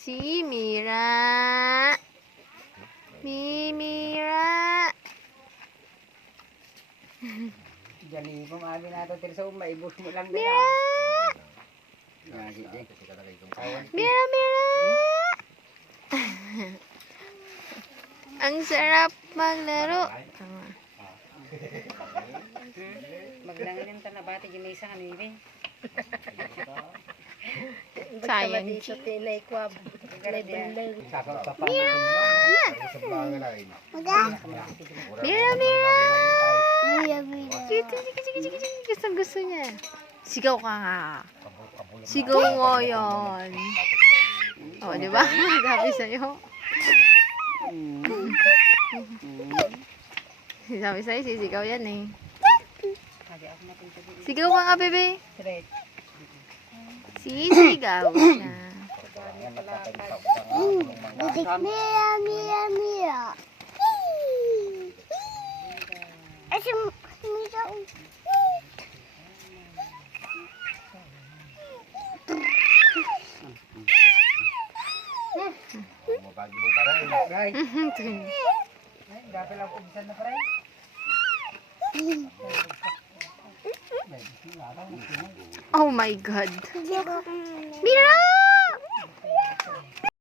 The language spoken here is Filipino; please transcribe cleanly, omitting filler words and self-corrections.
Si Mira. Mira. Jali mo maabi na ito sa maibos mo lang Mira. Mira. Mira. Ang sarap maglaro. Tama. Maglangan ta na bati ginisa kanini. Sayang. Mira, Mira. Gustong gusto niya. Sigaw ka nga. Sigaw mo yun. O, di ba? Sabi sa'yo. Sabi sa'yo, sisigaw yan eh. Sigaw ka nga, bebe. Sisigaw siya. Mira, mira, mira. Ese mira. Mabagi mo pa rin. Ay, dapat lang pumisan na pa rin. Oh my God. Mira!